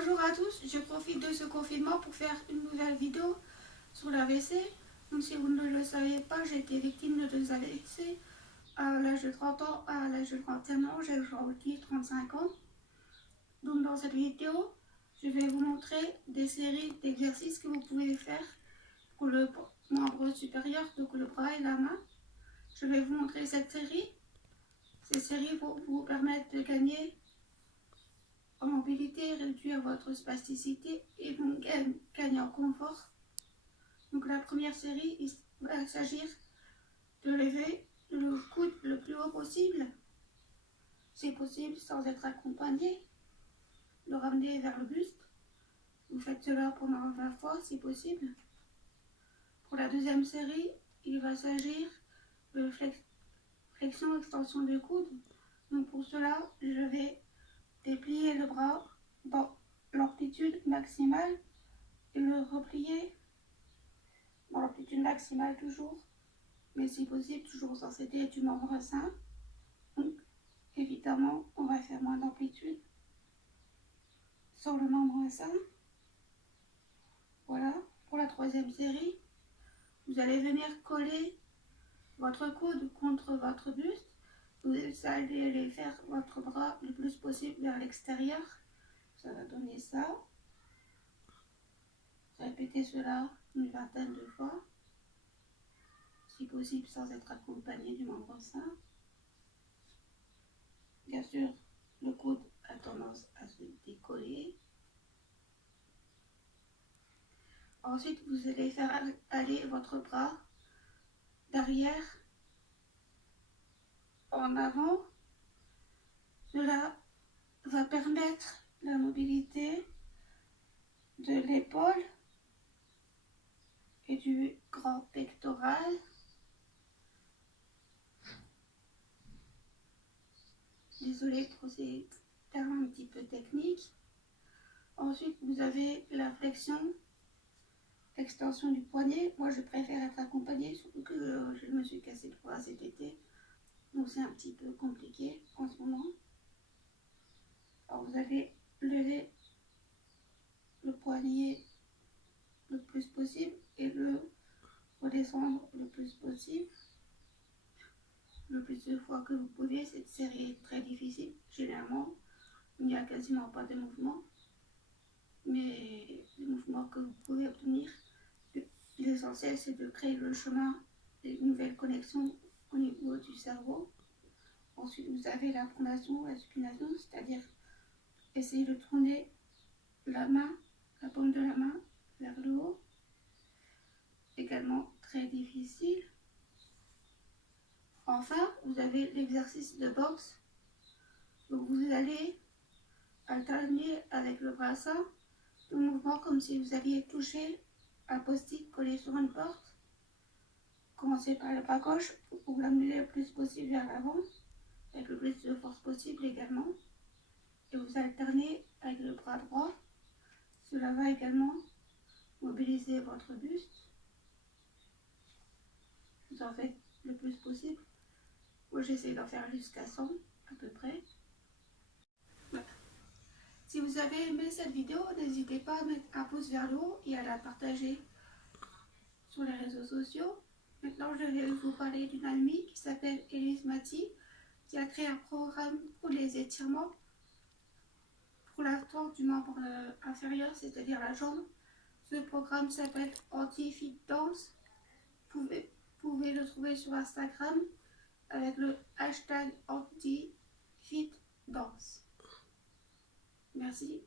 Bonjour à tous, je profite de ce confinement pour faire une nouvelle vidéo sur l'AVC. Donc si vous ne le saviez pas, j'ai été victime de 2 AVC à l'âge de 30 ans, à l'âge de 31 ans, j'ai aujourd'hui 35 ans. Donc dans cette vidéo, je vais vous montrer des séries d'exercices que vous pouvez faire pour le membre supérieur, donc le bras et la main. Je vais vous montrer cette série. Ces séries vont vous permettre de gagner en mobilité, réduire votre spasticité et donc gagner en confort. Donc la première série, il va s'agir de lever le coude le plus haut possible. C'est possible sans être accompagné. Le ramener vers le buste. Vous faites cela pendant 20 fois si possible. Pour la deuxième série, il va s'agir de flexion-extension de coude. Donc pour cela, je vais déplier le bras dans l'amplitude maximale et le replier dans l'amplitude maximale toujours, mais si possible toujours sans céder du membre sain. Donc évidemment on va faire moins d'amplitude sur le membre sain. Voilà, pour la troisième série, vous allez venir coller votre coude contre votre buste. Vous allez aller faire votre bras le plus possible vers l'extérieur. Ça va donner ça. Répétez cela une vingtaine de fois, si possible sans être accompagné du membre sain. Bien sûr, le coude a tendance à se décoller. Ensuite, vous allez faire aller votre bras d'arrière en avant. Cela va permettre la mobilité de l'épaule et du grand pectoral. Désolée pour ces termes un petit peu techniques. Ensuite, vous avez la flexion, extension du poignet. Moi, je préfère être accompagnée, surtout que je me suis cassé le bras cet été. Donc, c'est un petit peu compliqué en ce moment. Alors, vous allez lever le poignet le plus possible et le redescendre le plus possible. Le plus de fois que vous pouvez. Cette série est très difficile. Généralement, il n'y a quasiment pas de mouvement. Mais les mouvements que vous pouvez obtenir, l'essentiel c'est de créer le chemin des nouvelles connexions au niveau du cerveau. Ensuite, vous avez la pronation, la supination, c'est-à-dire essayer de tourner la main, la paume de la main vers le haut. Également très difficile. Enfin, vous avez l'exercice de boxe. Donc vous allez alterner avec le bras sain le mouvement comme si vous alliez toucher un post-it collé sur une porte. Commencez par le bras gauche pour l'amener le plus possible vers l'avant, avec le plus de force possible également. Et vous alternez avec le bras droit. Cela va également mobiliser votre buste. Vous en faites le plus possible. Moi, j'essaie d'en faire jusqu'à 100 à peu près. Voilà. Si vous avez aimé cette vidéo, n'hésitez pas à mettre un pouce vers le haut et à la partager sur les réseaux sociaux. Maintenant, je vais vous parler d'une amie qui s'appelle Elise Mati, qui a créé un programme pour les étirements pour la tente du membre inférieur, c'est-à-dire la jambe. Ce programme s'appelle Anti-Fit Dance. Vous pouvez le trouver sur Instagram avec le hashtag Anti-Fit Dance. Merci.